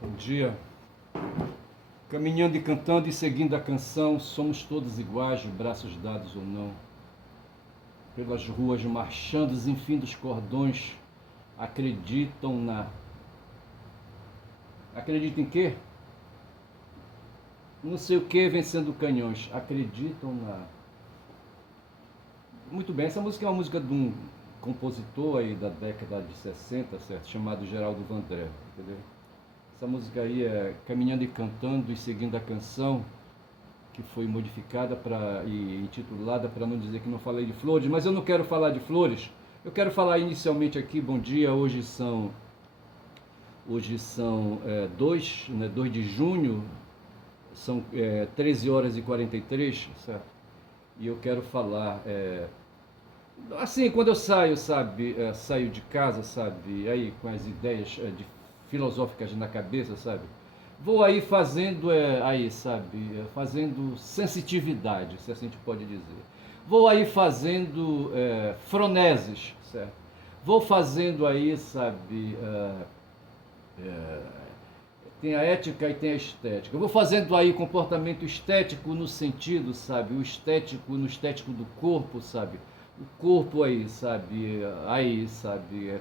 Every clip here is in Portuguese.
Bom dia. Caminhando e cantando e seguindo a canção, somos todos iguais, de braços dados ou não. Pelas ruas marchando, enfim dos cordões, acreditam na... Acreditam em quê? Não sei o que, vencendo canhões. Acreditam na... Muito bem, essa música é uma música de um compositor aí da década de 60, certo? Chamado Geraldo Vandré, entendeu? Essa música aí é Caminhando e Cantando e Seguindo a Canção, que foi modificada e intitulada, para não dizer que não falei de flores, mas eu não quero falar de flores. Eu quero falar inicialmente aqui, bom dia, hoje são 2 de junho, são 13 horas e 43, certo? E eu quero falar, assim, quando eu saio, sabe, saio de casa, sabe, aí com as ideias filosóficas na cabeça, sabe, vou aí fazendo, fazendo sensitividade, se assim a gente pode dizer. Vou aí fazendo froneses, certo? Vou fazendo aí, sabe, tem a ética e tem a estética. Eu vou fazendo aí comportamento estético no sentido, sabe, o estético no estético do corpo, sabe, o corpo aí, sabe,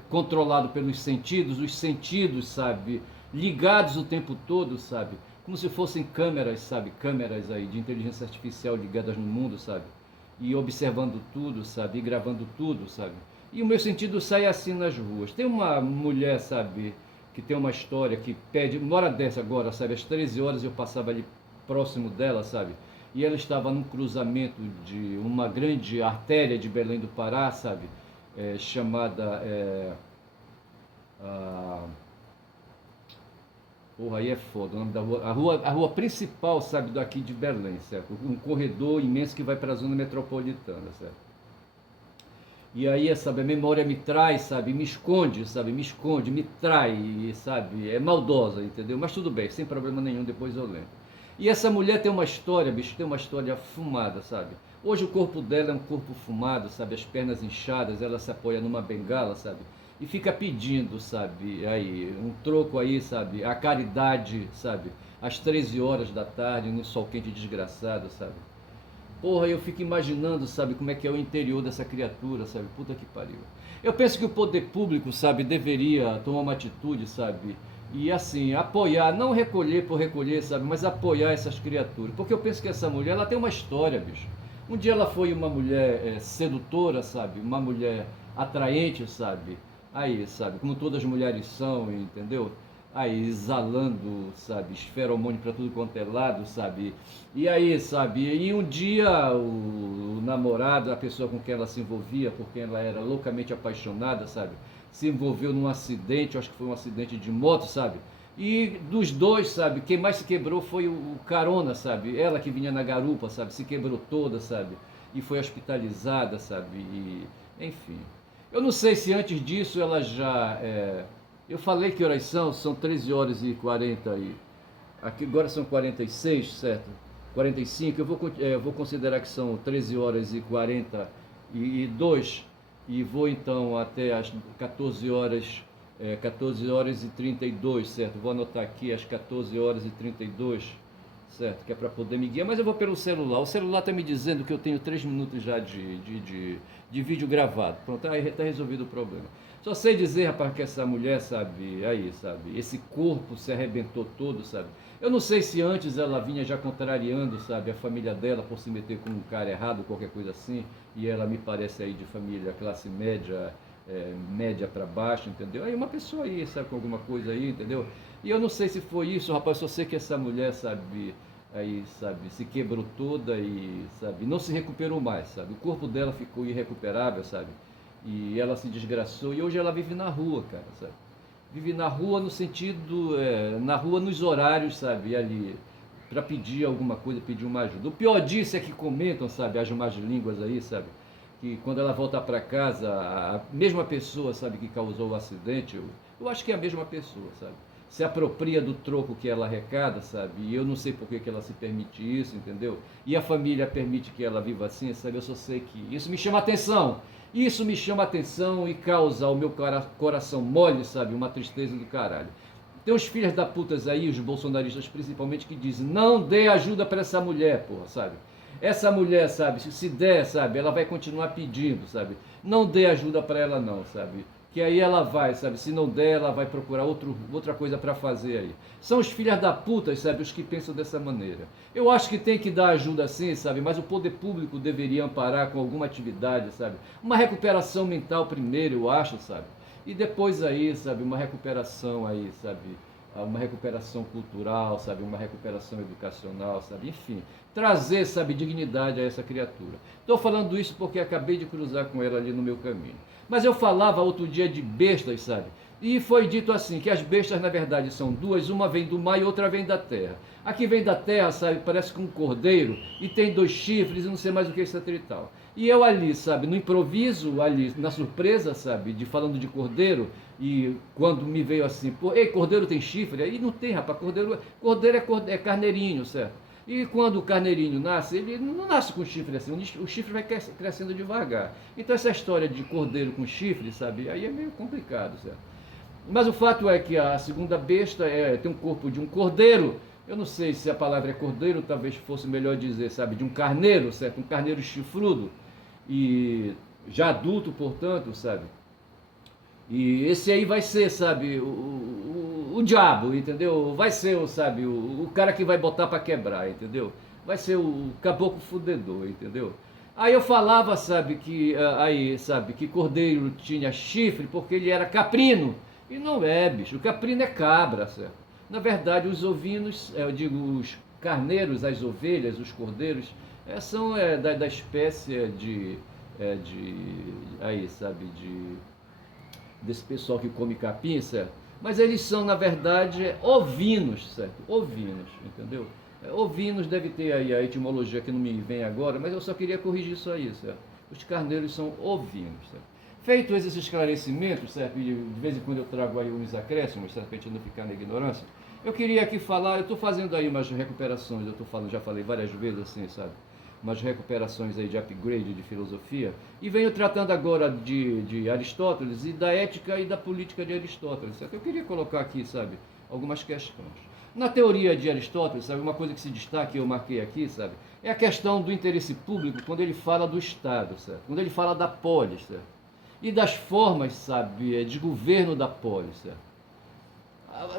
controlado pelos sentidos, os sentidos, sabe, ligados o tempo todo, sabe, como se fossem câmeras, sabe, câmeras aí de inteligência artificial ligadas no mundo, sabe, e observando tudo, sabe, e gravando tudo, sabe. E o meu sentido sai assim nas ruas. Tem uma mulher, sabe, que tem uma história que pede, uma hora dessa agora, sabe, às 13 horas eu passava ali próximo dela, sabe, e ela estava num cruzamento de uma grande artéria de Belém do Pará, sabe, chamada, a, porra, aí é foda, o nome da rua, a rua principal, sabe, daqui de Belém, certo, um corredor imenso que vai para a zona metropolitana, certo. E aí, sabe, a memória me traz, sabe, me esconde, me trai, sabe, é maldosa, entendeu? Mas tudo bem, sem problema nenhum, depois eu lembro. E essa mulher tem uma história, bicho, tem uma história fumada, sabe? Hoje o corpo dela é um corpo fumado, sabe, as pernas inchadas, ela se apoia numa bengala, sabe? E fica pedindo, sabe, aí, um troco aí, sabe, a caridade, sabe? Às 13 horas da tarde, num sol quente desgraçado, sabe? Porra, eu fico imaginando, sabe, como é que é o interior dessa criatura, sabe? Puta que pariu. Eu penso que o poder público, sabe, deveria tomar uma atitude, sabe? E assim, apoiar, não recolher por recolher, sabe? Mas apoiar essas criaturas. Porque eu penso que essa mulher, ela tem uma história, bicho. Um dia ela foi uma mulher sedutora, sabe? Uma mulher atraente, sabe? Aí, sabe? Como todas as mulheres são, entendeu? Aí exalando, sabe, esferomônio para tudo quanto é lado, sabe? E aí, sabe, e um dia o namorado, a pessoa com quem ela se envolvia, por quem ela era loucamente apaixonada, sabe, se envolveu num acidente, acho que foi um acidente de moto, sabe? E dos dois, sabe, quem mais se quebrou foi o carona, sabe? Ela que vinha na garupa, sabe, se quebrou toda, sabe? E foi hospitalizada, sabe? E, enfim. Eu não sei se antes disso ela já eu falei que horas são? São 13 horas e 40 e... Aqui agora são 46, certo? 45, eu vou considerar que são 13 horas e 42 e vou então até as 14 horas, 14 horas e 32, certo? Vou anotar aqui as 14 horas e 32, certo? Que é para poder me guiar, mas eu vou pelo celular. O celular está me dizendo que eu tenho 3 minutos já de vídeo gravado. Pronto, está resolvido o problema. Só sei dizer, rapaz, que essa mulher, sabe, aí, sabe, esse corpo se arrebentou todo, sabe. Eu não sei se antes ela vinha já contrariando, sabe, a família dela por se meter com um cara errado, qualquer coisa assim, e ela me parece aí de família classe média, média para baixo, entendeu? Aí uma pessoa aí, sabe, com alguma coisa aí, entendeu? E eu não sei se foi isso, rapaz, só sei que essa mulher, sabe, aí, sabe, se quebrou toda e, sabe, não se recuperou mais, sabe. O corpo dela ficou irrecuperável, sabe. E ela se desgraçou e hoje ela vive na rua, cara, sabe? Vive na rua no sentido, na rua nos horários, sabe? Ali, para pedir alguma coisa, pedir uma ajuda. O pior disso é que comentam, sabe? As más línguas aí, sabe? Que quando ela volta para casa, a mesma pessoa, sabe, que causou o acidente, eu acho que é a mesma pessoa, sabe? Se apropria do troco que ela arrecada, sabe? E eu não sei por que ela se permite isso, entendeu? E a família permite que ela viva assim, sabe? Eu só sei que isso me chama atenção. Isso me chama atenção e causa ao meu coração mole, sabe? Uma tristeza do caralho. Tem uns filhos da putas aí, os bolsonaristas principalmente, que dizem, não dê ajuda para essa mulher, porra, sabe? Essa mulher, sabe, se der, sabe, ela vai continuar pedindo, sabe? Não dê ajuda para ela não, sabe? Que aí ela vai, sabe? Se não der, ela vai procurar outra coisa para fazer aí. São os filhos da puta, sabe? Os que pensam dessa maneira. Eu acho que tem que dar ajuda sim, sabe? Mas o poder público deveria amparar com alguma atividade, sabe? Uma recuperação mental primeiro, eu acho, sabe? E depois aí, sabe? Uma recuperação aí, sabe? Uma recuperação cultural, sabe? Uma recuperação educacional, sabe? Enfim, trazer, sabe, dignidade a essa criatura. Estou falando isso porque acabei de cruzar com ela ali no meu caminho. Mas eu falava outro dia de bestas, sabe? E foi dito assim, que as bestas na verdade são duas, uma vem do mar e outra vem da terra. A que vem da terra, sabe, parece com um cordeiro e tem 2 chifres e não sei mais o que é isso e tal. E eu ali, sabe, no improviso, ali, na surpresa, sabe, de falando de cordeiro, e quando me veio assim, pô, ei, cordeiro tem chifre? Aí não tem, rapaz, cordeiro é carneirinho, certo? E quando o carneirinho nasce, ele não nasce com chifre assim, o chifre vai crescendo devagar. Então essa história de cordeiro com chifre, sabe, aí é meio complicado, certo? Mas o fato é que a segunda besta tem um corpo de um cordeiro. Eu não sei se a palavra é cordeiro, talvez fosse melhor dizer, sabe, de um carneiro, certo? Um carneiro chifrudo e já adulto, portanto, sabe? E esse aí vai ser, sabe, o diabo, entendeu? Vai ser, sabe, o cara que vai botar para quebrar, entendeu? Vai ser o caboclo fudedor, entendeu? Aí eu falava, sabe, que cordeiro tinha chifre porque ele era caprino. E não é, bicho, o caprino é cabra, certo? Na verdade, os ovinos, eu digo, os carneiros, as ovelhas, os cordeiros, são da espécie aí, sabe, desse pessoal que come capim, certo? Mas eles são, na verdade, ovinos, certo? Ovinos, entendeu? Ovinos deve ter aí a etimologia que não me vem agora, mas eu só queria corrigir isso aí, certo? Os carneiros são ovinos, certo? Feito esses esclarecimentos, certo? E de vez em quando eu trago aí uns acréscimos, certo? Para a gente não ficar na ignorância. Eu queria aqui falar, eu estou fazendo aí umas recuperações, eu estou falando, já falei várias vezes assim, sabe? Umas recuperações aí de upgrade de filosofia, e venho tratando agora de Aristóteles e da ética e da política de Aristóteles, certo? Eu queria colocar aqui, sabe, algumas questões. Na teoria de Aristóteles, sabe, uma coisa que se destaca, eu marquei aqui, sabe, é a questão do interesse público quando ele fala do Estado, certo? Quando ele fala da polis, certo? E das formas, sabe, de governo da polis, certo?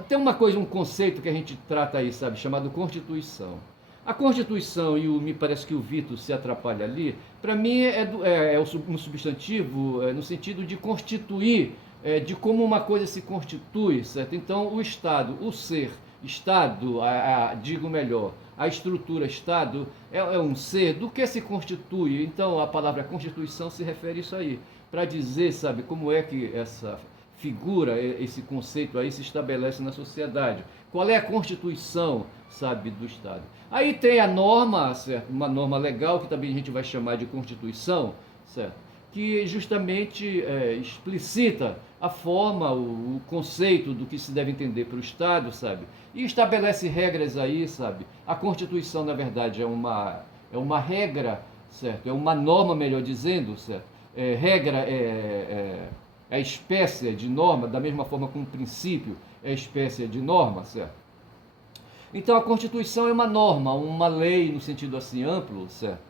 Tem uma coisa, um conceito que a gente trata aí, sabe, chamado Constituição. A Constituição, e me parece que o Vitor se atrapalha ali, para mim um substantivo no sentido de constituir, de como uma coisa se constitui, certo? Então, o Estado, o ser, Estado, digo melhor, a estrutura Estado é um ser do que se constitui. Então, a palavra Constituição se refere a isso aí, para dizer, sabe, como é que essa figura, esse conceito aí se estabelece na sociedade. Qual é a constituição, sabe, do Estado? Aí tem a norma, certo? Uma norma legal, que também a gente vai chamar de Constituição, certo? Que justamente explicita a forma, o conceito do que se deve entender para o Estado, sabe? E estabelece regras aí, sabe? A Constituição, na verdade, é uma regra, certo? É uma norma, melhor dizendo, certo? Regra é a espécie de norma, da mesma forma como o princípio é espécie de norma, certo? Então a Constituição é uma norma, uma lei no sentido assim amplo, certo?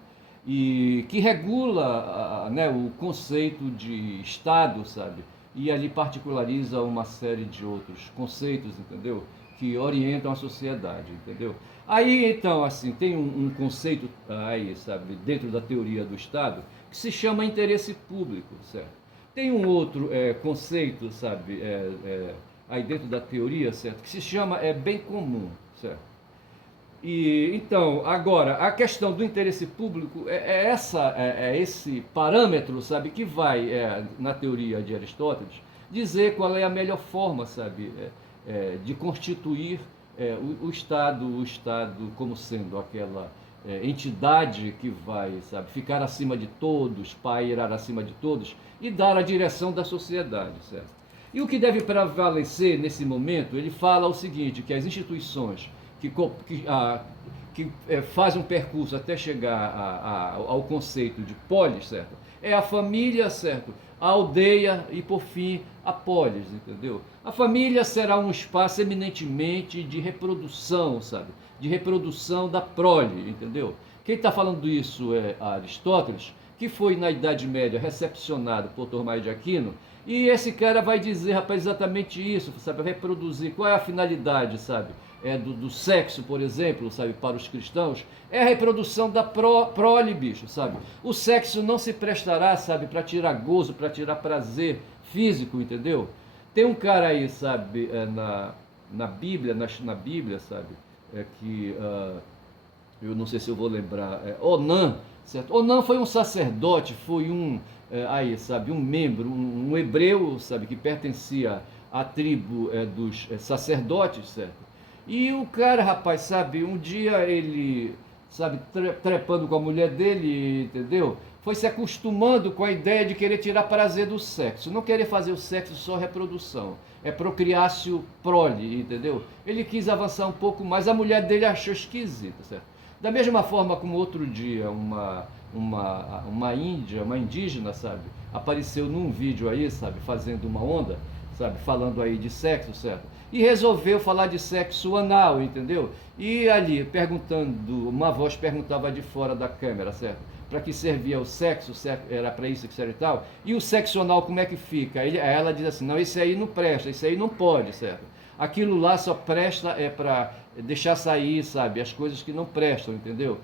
E que regula né, o conceito de Estado, sabe? E ali particulariza uma série de outros conceitos, entendeu? Que orientam a sociedade, entendeu? Aí então, assim, tem um conceito aí, sabe, dentro da teoria do Estado, que se chama interesse público, certo? Tem um outro conceito, sabe, aí dentro da teoria, certo, que se chama bem comum, certo? E então, agora, a questão do interesse público é esse parâmetro, sabe, que vai, na teoria de Aristóteles, dizer qual é a melhor forma, sabe, de constituir o Estado como sendo aquela entidade que vai, sabe, ficar acima de todos, pairar acima de todos e dar a direção da sociedade, certo? E o que deve prevalecer nesse momento, ele fala o seguinte, que as instituições que fazem um percurso até chegar ao conceito de polis, certo? é a família, certo? A aldeia e, por fim, a polis, entendeu? A família será um espaço eminentemente de reprodução, sabe? De reprodução da prole, entendeu? Quem está falando isso é Aristóteles, que foi na Idade Média recepcionado por Tomás de Aquino, e esse cara vai dizer, rapaz, exatamente isso, sabe? Reproduzir. Qual é a finalidade, sabe? Do sexo, por exemplo, sabe, para os cristãos, é a reprodução da prole, bicho, sabe? O sexo não se prestará, sabe, para tirar gozo, para tirar prazer físico, entendeu? Tem um cara aí, sabe, na Bíblia, na Bíblia, sabe, eu não sei se eu vou lembrar, Onã, certo? Onã foi um sacerdote, foi sabe, um membro, um hebreu, sabe, que pertencia à tribo dos sacerdotes, certo? E o cara, rapaz, sabe, um dia ele, sabe, trepando com a mulher dele, entendeu? Foi se acostumando com a ideia de querer tirar prazer do sexo. Não querer fazer o sexo só reprodução. É procriácio prole, entendeu? Ele quis avançar um pouco mais, a mulher dele achou esquisito, certo? Da mesma forma como outro dia uma indígena, sabe, apareceu num vídeo aí, sabe, fazendo uma onda, sabe, falando aí de sexo, certo? E resolveu falar de sexo anal, entendeu? E ali, perguntando, uma voz perguntava de fora da câmera, certo? Para que servia o sexo, certo? Era para isso que serve e tal. E o sexo anal, como é que fica? Ela diz assim, não, esse aí não presta, esse aí não pode, certo? Aquilo lá só presta para deixar sair, sabe, as coisas que não prestam, entendeu?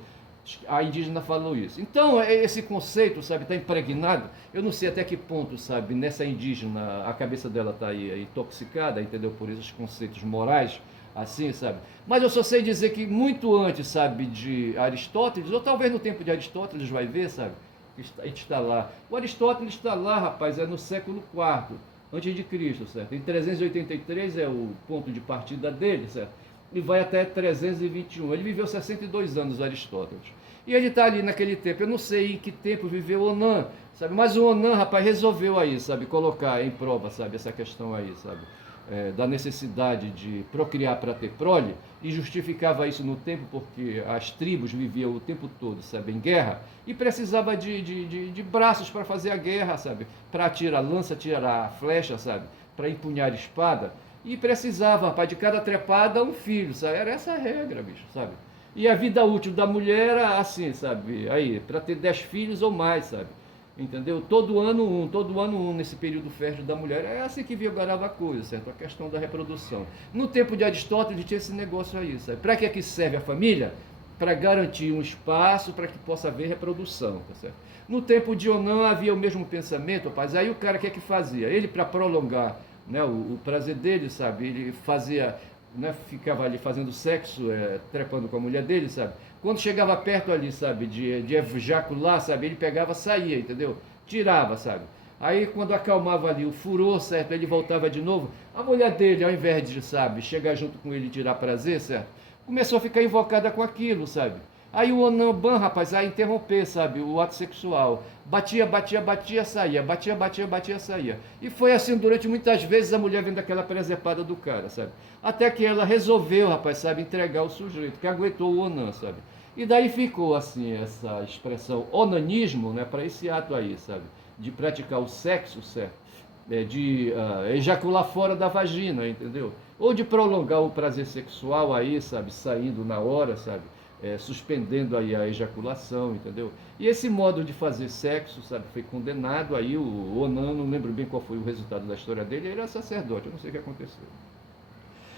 A indígena falou isso. Então, esse conceito, sabe, está impregnado. Eu não sei até que ponto, sabe, nessa indígena, a cabeça dela está aí intoxicada, entendeu? Por esses conceitos morais, assim, sabe? Mas eu só sei dizer que muito antes, sabe, de Aristóteles, ou talvez no tempo de Aristóteles, vai ver, sabe? A gente está lá. O Aristóteles está lá, rapaz, é no século IV, antes de Cristo, certo? Em 383 é o ponto de partida dele, certo? E vai até 321. Ele viveu 62 anos, Aristóteles. E ele está ali naquele tempo. Eu não sei em que tempo viveu Onan, sabe? Mas o Onan, rapaz, resolveu aí, sabe, colocar em prova, sabe, essa questão aí, sabe, da necessidade de procriar para ter prole, e justificava isso no tempo porque as tribos viviam o tempo todo, sabe, em guerra, e precisava de braços para fazer a guerra, sabe, para atirar lança, tirar flecha, sabe, para empunhar espada. E precisava, rapaz, de cada trepada um filho, sabe? Era essa a regra, bicho, sabe? E a vida útil da mulher era assim, sabe? Aí, para ter 10 filhos ou mais, sabe? Entendeu? Todo ano um nesse período fértil da mulher. É assim que vigorava a coisa, certo? A questão da reprodução. No tempo de Aristóteles tinha esse negócio aí, sabe? Para que é que serve a família? Para garantir um espaço para que possa haver reprodução, tá certo? No tempo de Onan havia o mesmo pensamento, rapaz. Aí o cara o que é que fazia? Ele, para prolongar, né, o prazer dele, sabe? Ele fazia, né, ficava ali fazendo sexo, trepando com a mulher dele, sabe? Quando chegava perto ali, sabe, de ejacular, sabe? Ele pegava, saía, entendeu? Tirava, sabe? Aí quando acalmava ali o furor, certo? Ele voltava de novo. A mulher dele, ao invés de, sabe, chegar junto com ele e tirar prazer, certo? Começou a ficar invocada com aquilo, sabe? Aí o Onamban, rapaz, a interromper, sabe, o ato sexual. Batia, batia, batia, saía. Batia, batia, batia, saía. E foi assim durante muitas vezes a mulher vendo aquela presepada do cara, sabe? Até que ela resolveu, rapaz, sabe, entregar o sujeito, que aguentou o Onan, sabe? E daí ficou, assim, essa expressão onanismo, né, para esse ato aí, sabe? De praticar o sexo, certo? De ejacular fora da vagina, entendeu? Ou de prolongar o prazer sexual aí, sabe? Saindo na hora, sabe? Suspendendo aí a ejaculação, entendeu? E esse modo de fazer sexo, sabe, foi condenado aí, o Onan, não lembro bem qual foi o resultado da história dele, ele era sacerdote, eu não sei o que aconteceu.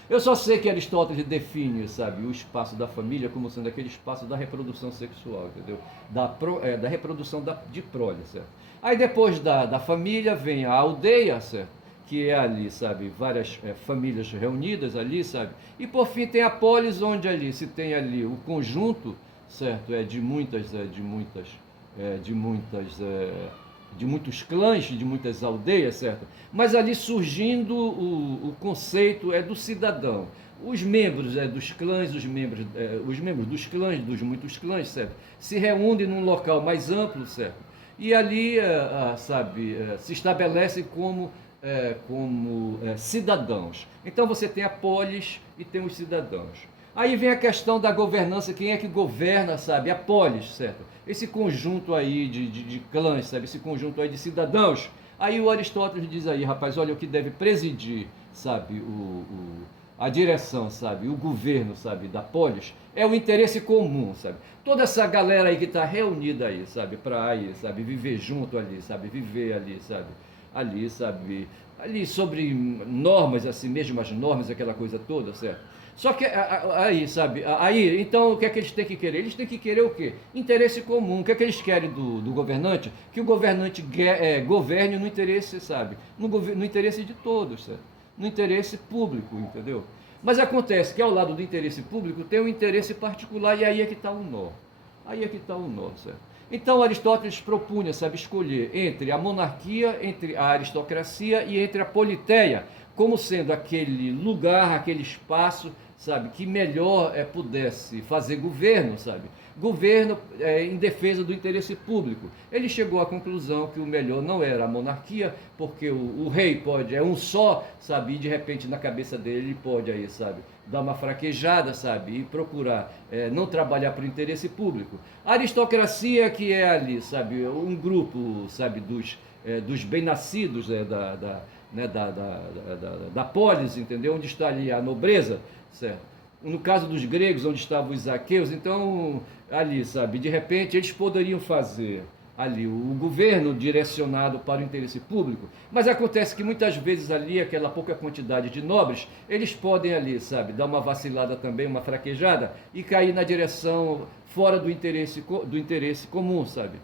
Eu só sei que Aristóteles define, sabe, o espaço da família como sendo aquele espaço da reprodução sexual, entendeu? Da reprodução de prole, certo? Aí depois da família vem a aldeia, certo? Que é ali, sabe, várias famílias reunidas ali, sabe? E por fim tem a polis, onde ali se tem ali o conjunto, certo? De muitos clãs, de muitas aldeias, certo? Mas ali surgindo o conceito do cidadão. Os membros dos clãs, os membros dos clãs, dos muitos clãs, certo? Se reúnem num local mais amplo, certo? E ali, sabe, se estabelecem como cidadãos. Então você tem a polis e tem os cidadãos. Aí vem a questão da governança, quem é que governa, sabe? A polis, certo? Esse conjunto aí de clãs, sabe? Esse conjunto aí de cidadãos. Aí o Aristóteles diz aí, rapaz, olha, o que deve presidir, sabe, a direção, sabe, o governo, sabe, da polis, é o interesse comum, sabe. Toda essa galera aí que está reunida aí, sabe, para aí, sabe, viver junto ali, sabe, viver ali, sabe, ali sobre normas, assim mesmo, as normas, aquela coisa toda, certo? Só que aí, sabe, aí, então o que é que eles têm que querer? Eles têm que querer o quê? Interesse comum. O que é que eles querem do governante? Que o governante governe no interesse, sabe, no interesse de todos, certo? No interesse público, entendeu? Mas acontece que ao lado do interesse público tem um interesse particular e aí é que está o nó. Aí é que está o nó, certo? Então Aristóteles propunha, sabe, escolher entre a monarquia, entre a aristocracia e entre a politeia, como sendo aquele lugar, aquele espaço, sabe, que melhor pudesse fazer governo, sabe, governo em defesa do interesse público. Ele chegou à conclusão que o melhor não era a monarquia, porque o rei é um só, sabe, e de repente na cabeça dele ele pode aí, sabe, dar uma fraquejada, sabe, e procurar não trabalhar para o interesse público. A aristocracia que é ali, sabe, um grupo, sabe, dos bem-nascidos da polis, entendeu? Onde está ali a nobreza, certo? No caso dos gregos, onde estavam os aqueus, então ali, sabe, de repente eles poderiam fazer ali o governo direcionado para o interesse público, mas acontece que muitas vezes ali, aquela pouca quantidade de nobres, eles podem ali, sabe, dar uma vacilada também, uma fraquejada, e cair na direção fora do interesse comum, sabe?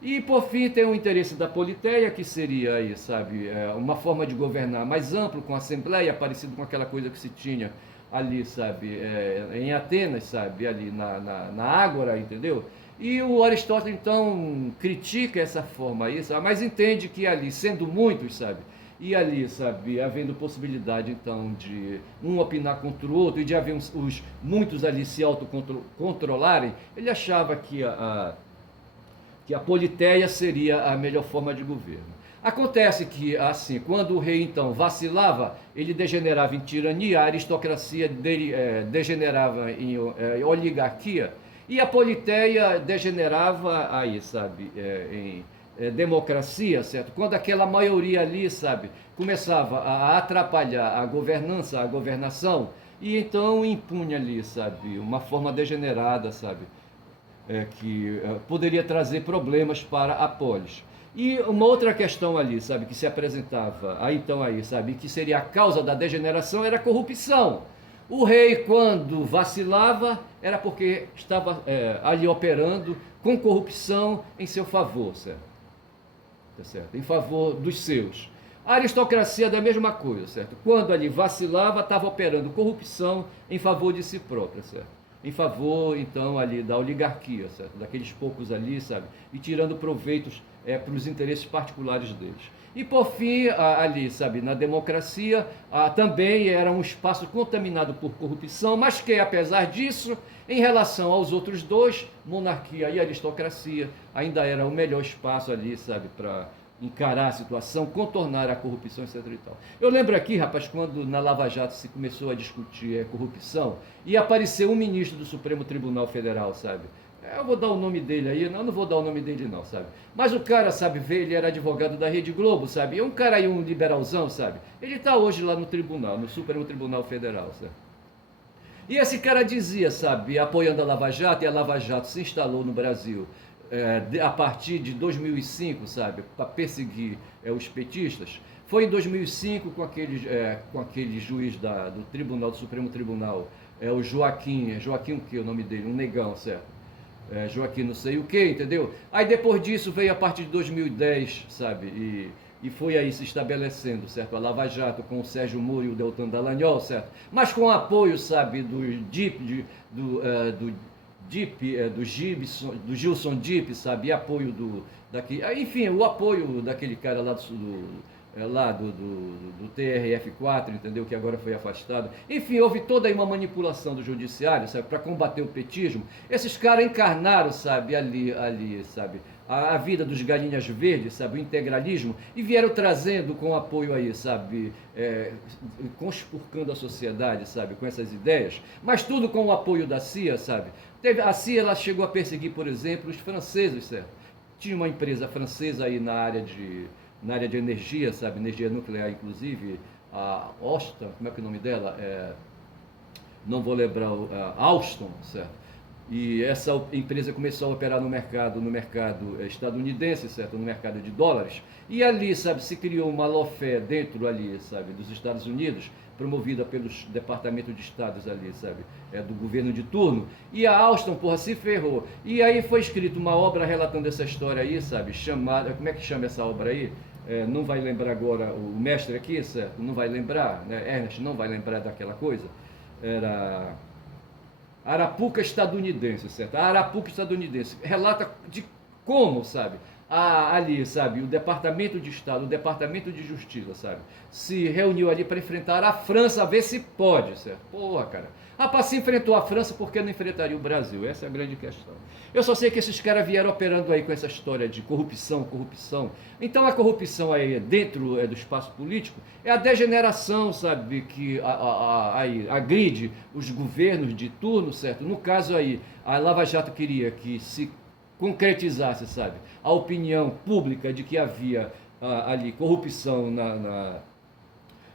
E por fim tem o interesse da politeia, que seria aí, sabe, uma forma de governar mais amplo, com a assembleia, parecido com aquela coisa que se tinha ali, sabe, em Atenas, sabe, ali na Ágora, entendeu? E o Aristóteles, então, critica essa forma aí, sabe? Mas entende que ali, sendo muitos, sabe, e ali, sabe, havendo possibilidade, então, de um opinar contra o outro e de haver os muitos ali se autocontrolarem, ele achava que a politeia seria a melhor forma de governo. Acontece que, assim, quando o rei, então, vacilava, ele degenerava em tirania, a aristocracia dele degenerava em oligarquia, e a politeia degenerava aí, sabe, em democracia, certo? Quando aquela maioria ali, sabe, começava a atrapalhar a governança, a governação, e então impunha ali, sabe, uma forma degenerada, sabe, que poderia trazer problemas para a polis. E uma outra questão ali, sabe, que se apresentava, aí então aí, sabe, que seria a causa da degeneração, era a corrupção. O rei, quando vacilava, era porque estava ali operando com corrupção em seu favor, certo? Tá certo? Em favor dos seus. A aristocracia é da mesma coisa, certo? Quando ali vacilava, estava operando corrupção em favor de si própria, certo? Em favor, então, ali da oligarquia, certo? Daqueles poucos ali, sabe? E tirando proveitos para os interesses particulares deles. E por fim, ali, sabe, na democracia, também era um espaço contaminado por corrupção, mas que, apesar disso, em relação aos outros dois, monarquia e aristocracia, ainda era o melhor espaço ali, sabe, para encarar a situação, contornar a corrupção, etc. e tal. Eu lembro aqui, rapaz, quando na Lava Jato se começou a discutir corrupção, e apareceu um ministro do Supremo Tribunal Federal, sabe? Eu vou dar o nome dele aí, não vou dar o nome dele não, sabe? Mas o cara, sabe, ele era advogado da Rede Globo, sabe? É um cara aí, um liberalzão, sabe? Ele está hoje lá no tribunal, no Supremo Tribunal Federal, sabe? E esse cara dizia, sabe, apoiando a Lava Jato, e a Lava Jato se instalou no Brasil a partir de 2005, sabe, para perseguir os petistas. Foi em 2005 com aquele juiz do Tribunal, do Supremo Tribunal, o Joaquim o que é o nome dele? Um negão, certo? Joaquim não sei o que, entendeu? Aí depois disso veio a partir de 2010, sabe, e foi aí se estabelecendo, certo? A Lava Jato com o Sérgio Moro e o Deltan Dallagnol, certo? Mas com o apoio, sabe, do Gilson Dipp, sabe, e apoio enfim, o apoio daquele cara lá lá do TRF4, entendeu? Que agora foi afastado. Enfim, houve toda aí uma manipulação do judiciário, sabe, para combater o petismo. Esses caras encarnaram, sabe, ali, sabe, a vida dos galinhas verdes, sabe, o integralismo, e vieram trazendo com apoio aí, sabe, conspurcando a sociedade, sabe, com essas ideias, mas tudo com o apoio da CIA, sabe. A CIA, ela chegou a perseguir, por exemplo, os franceses, certo? Tinha uma empresa francesa aí na área de energia, sabe, energia nuclear, inclusive, a Austin, como é que é o nome dela? Não vou lembrar, Alstom, certo? E essa empresa começou a operar no mercado estadunidense, certo? No mercado de dólares. E ali, sabe, se criou uma lawfare dentro ali, sabe, dos Estados Unidos, promovida pelos departamentos de estados ali, sabe, do governo de turno. E a Alstom, porra, se ferrou. E aí foi escrita uma obra relatando essa história aí, sabe, chamada, como é que chama essa obra aí? Não vai lembrar agora, o mestre aqui, certo? Não vai lembrar, né? Ernest não vai lembrar daquela coisa. Era Arapuca estadunidense, certo? A Arapuca estadunidense relata de como, sabe, ali, sabe, o Departamento de Estado, o Departamento de Justiça, sabe, se reuniu ali para enfrentar a França, a ver se pode, certo? Porra, cara. Rapaz, se enfrentou a França, por que não enfrentaria o Brasil? Essa é a grande questão. Eu só sei que esses caras vieram operando aí com essa história de corrupção. Então a corrupção aí dentro do espaço político é a degeneração, sabe, que aí agride os governos de turno, certo? No caso aí, a Lava Jato queria que se concretizasse, sabe, a opinião pública de que havia ali corrupção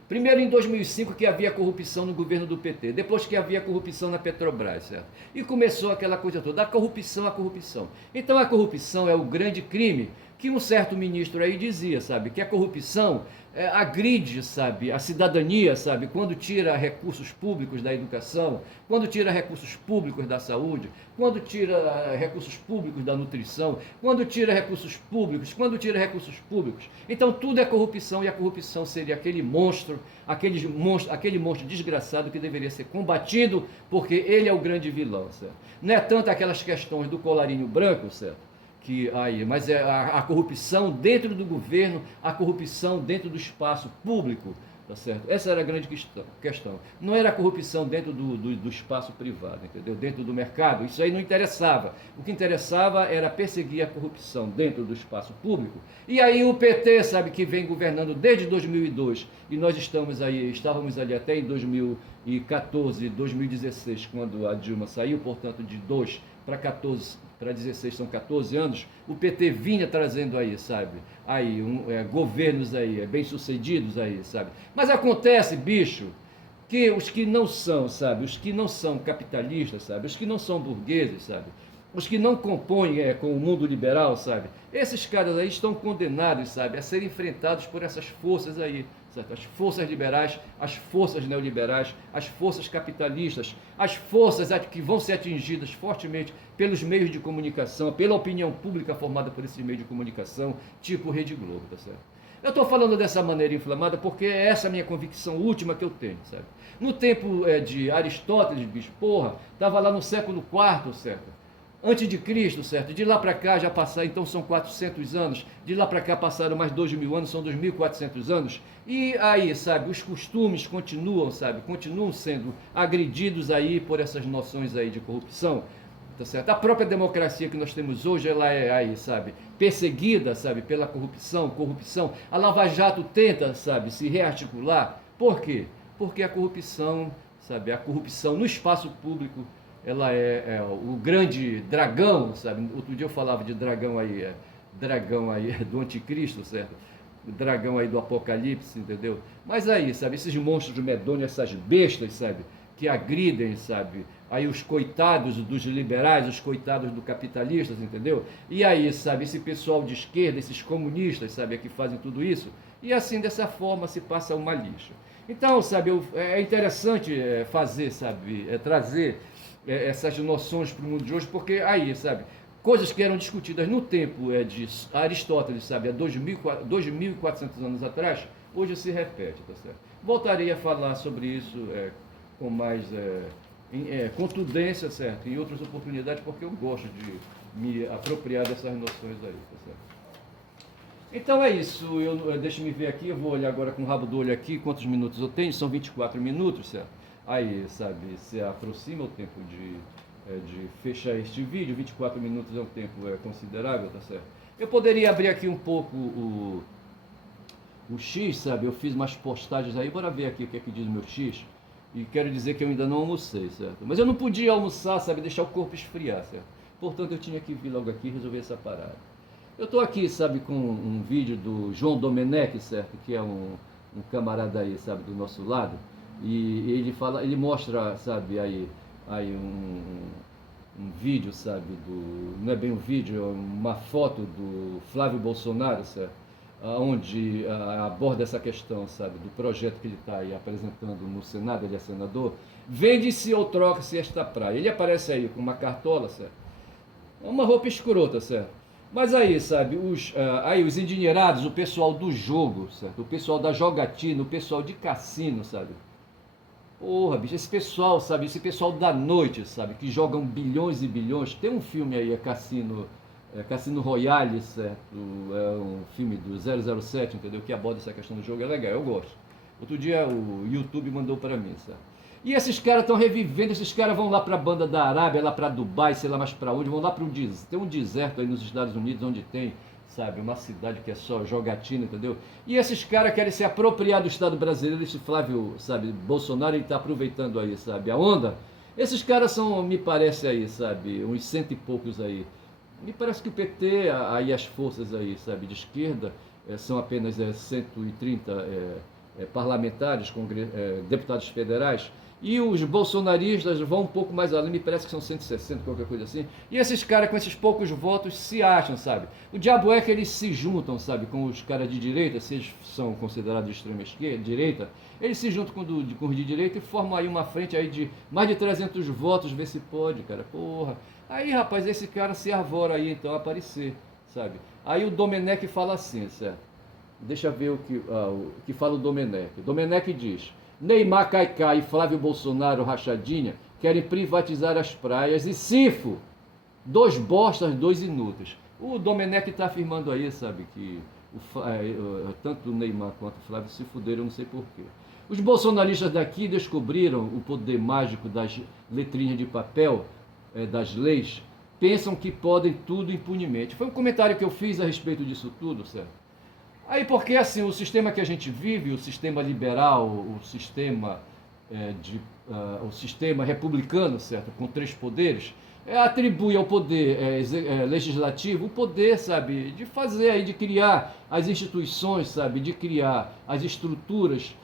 Primeiro em 2005 que havia corrupção no governo do PT, depois que havia corrupção na Petrobras, certo? E começou aquela coisa toda, a corrupção. Então a corrupção é o grande crime que um certo ministro aí dizia, sabe, que a corrupção agride, sabe, a cidadania, sabe, quando tira recursos públicos da educação, quando tira recursos públicos da saúde, quando tira recursos públicos da nutrição, quando tira recursos públicos. Então tudo é corrupção, e a corrupção seria aquele monstro desgraçado que deveria ser combatido, porque ele é o grande vilão, certo? Não é tanto aquelas questões do colarinho branco, certo? Mas é a corrupção dentro do governo, a corrupção dentro do espaço público, tá certo? Essa era a grande questão. Não era a corrupção dentro do espaço privado, entendeu? Dentro do mercado, isso aí não interessava. O que interessava era perseguir a corrupção dentro do espaço público. E aí o PT, sabe, que vem governando desde 2002, e nós estávamos ali até em 2014, 2016, quando a Dilma saiu, portanto de 2 para 16 são 14 anos, o PT vinha trazendo aí, sabe, governos aí, bem-sucedidos aí, sabe. Mas acontece, bicho, que os que não são, sabe, os que não são capitalistas, sabe, os que não são burgueses, sabe, os que não compõem com o mundo liberal, sabe, esses caras aí estão condenados, sabe, a serem enfrentados por essas forças aí, certo? As forças liberais, as forças neoliberais, as forças capitalistas, as forças que vão ser atingidas fortemente pelos meios de comunicação, pela opinião pública formada por esses meios de comunicação, tipo Rede Globo, tá certo? Eu estou falando dessa maneira inflamada porque é essa a minha convicção última que eu tenho, sabe? No tempo de Aristóteles, bicho, porra, estava lá no século IV, certo? Antes de Cristo, certo? De lá para cá já passaram, então são 400 anos, de lá para cá passaram mais 2.000 anos, são 2.400 anos, e aí, sabe, os costumes continuam, sabe, continuam sendo agredidos aí por essas noções aí de corrupção, tá certo? A própria democracia que nós temos hoje, ela é aí, sabe, perseguida, sabe, pela corrupção. A Lava Jato tenta, sabe, se rearticular. Por quê? Porque a corrupção, sabe, a corrupção no espaço público, ela é o grande dragão, sabe? Outro dia eu falava de dragão aí do anticristo, certo? O dragão aí do apocalipse, entendeu? Mas aí, sabe, esses monstros medonhos, essas bestas, sabe, que agridem, sabe, aí os coitados dos liberais, os coitados do capitalistas, entendeu? E aí, sabe, esse pessoal de esquerda, esses comunistas, sabe, que fazem tudo isso, e assim, dessa forma, se passa uma lixa. Então, sabe, é interessante fazer, sabe, trazer essas noções para o mundo de hoje, porque aí, sabe, coisas que eram discutidas no tempo de Aristóteles, sabe, há 2.400 anos atrás, hoje se repete, tá certo? Voltarei a falar sobre isso com mais contundência, certo, em outras oportunidades, porque eu gosto de me apropriar dessas noções aí, tá certo? Então é isso, deixa-me ver aqui, eu vou olhar agora com o rabo do olho aqui, quantos minutos eu tenho, são 24 minutos, certo? Aí, sabe, se aproxima o tempo de fechar este vídeo, 24 minutos é um tempo considerável, tá certo? Eu poderia abrir aqui um pouco o X, sabe, eu fiz umas postagens aí, bora ver aqui o que é que diz o meu X, e quero dizer que eu ainda não almocei, certo? Mas eu não podia almoçar, sabe, deixar o corpo esfriar, certo? Portanto, eu tinha que vir logo aqui e resolver essa parada. Eu estou aqui, sabe, com um vídeo do João Domenech, certo? Que é um camarada aí, sabe, do nosso lado. E ele mostra, sabe, aí um vídeo, sabe, não é bem um vídeo, é uma foto do Flávio Bolsonaro, certo? Onde aborda essa questão, sabe, do projeto que ele está aí apresentando no Senado, ele é senador. Vende-se ou troca-se esta praia. Ele aparece aí com uma cartola, certo? Uma roupa escrota, certo? Mas aí, sabe, os endinheirados, o pessoal do jogo, certo? O pessoal da jogatina, o pessoal de cassino, sabe? Porra, bicho, esse pessoal, sabe? Esse pessoal da noite, sabe? Que jogam bilhões e bilhões. Tem um filme aí, Cassino Royale, certo? É um filme do 007, entendeu? Que aborda essa questão do jogo, é legal, eu gosto. Outro dia o YouTube mandou para mim, certo? E esses caras estão revivendo, esses caras vão lá para a banda da Arábia, lá para Dubai, sei lá mais para onde, vão lá para tem um deserto aí nos Estados Unidos onde tem, sabe, uma cidade que é só jogatina, entendeu? E esses caras querem se apropriar do Estado brasileiro, esse Flávio, sabe, Bolsonaro, ele está aproveitando aí, sabe, a onda. Esses caras são, me parece aí, sabe, uns cento e poucos aí. Me parece que o PT, aí as forças aí, sabe, de esquerda, são apenas 130 parlamentares, deputados federais. E os bolsonaristas vão um pouco mais além, me parece que são 160, qualquer coisa assim. E esses caras com esses poucos votos se acham, sabe? O diabo é que eles se juntam, sabe, com os caras de direita, se eles são considerados de extrema esquerda, direita, eles se juntam com os de direita e formam aí uma frente aí de mais de 300 votos, vê se pode, cara, porra. Aí, rapaz, esse cara se arvora aí, então, a aparecer, sabe? Aí o Domenech fala assim, certo? Deixa eu ver o que fala o Domenech. O Domenech diz: Neymar, Caicai e Flávio Bolsonaro, rachadinha, querem privatizar as praias e Cifo, dois bostas, dois inúteis. O Domenech está afirmando aí, sabe, que tanto o Neymar quanto o Flávio se fuderam, eu não sei porquê. Os bolsonaristas daqui descobriram o poder mágico das letrinhas de papel, das leis, pensam que podem tudo impunemente. Foi um comentário que eu fiz a respeito disso tudo, certo? Aí porque assim, o sistema que a gente vive, o sistema liberal, o sistema republicano, certo, com três poderes, atribui ao poder legislativo o poder, sabe, de fazer aí, de criar as instituições, sabe, de criar as estruturas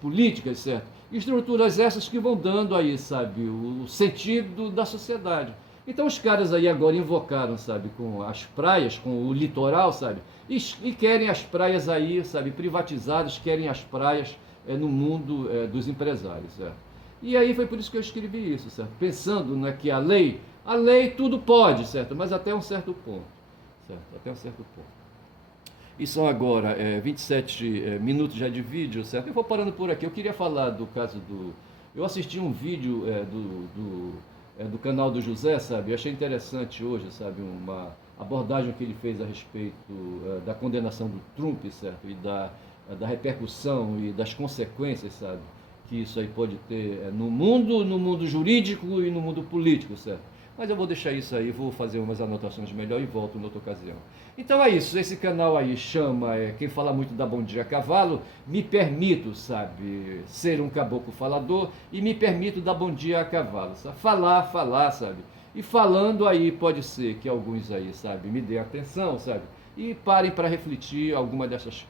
políticas, certo? Estruturas essas que vão dando aí, sabe, o sentido da sociedade. Então os caras aí agora invocaram, sabe, com as praias, com o litoral, sabe, e querem as praias aí, sabe, privatizadas, querem as praias no mundo dos empresários, certo? E aí foi por isso que eu escrevi isso, certo? Pensando, né, que a lei tudo pode, certo? Mas até um certo ponto, certo? Até um certo ponto. E são agora 27 minutos já de vídeo, certo? Eu vou parando por aqui. Eu queria falar do caso Eu assisti um vídeo do canal do José, sabe? Eu achei interessante hoje, sabe? Uma abordagem que ele fez a respeito da condenação do Trump, certo? E da repercussão e das consequências, sabe? Que isso aí pode ter no mundo jurídico e no mundo político, certo? Mas eu vou deixar isso aí, vou fazer umas anotações melhor e volto em outra ocasião. Então é isso, esse canal aí chama, quem fala muito da Bom Dia Cavalo, me permito, sabe, ser um caboclo falador e me permito dar bom dia a cavalo, sabe? Falar, sabe? E falando aí pode ser que alguns aí, sabe, me dêem atenção, sabe? E parem para refletir alguma dessas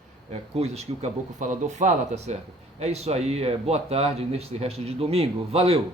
coisas que o caboclo falador fala, tá certo? É isso aí, boa tarde neste resto de domingo, valeu!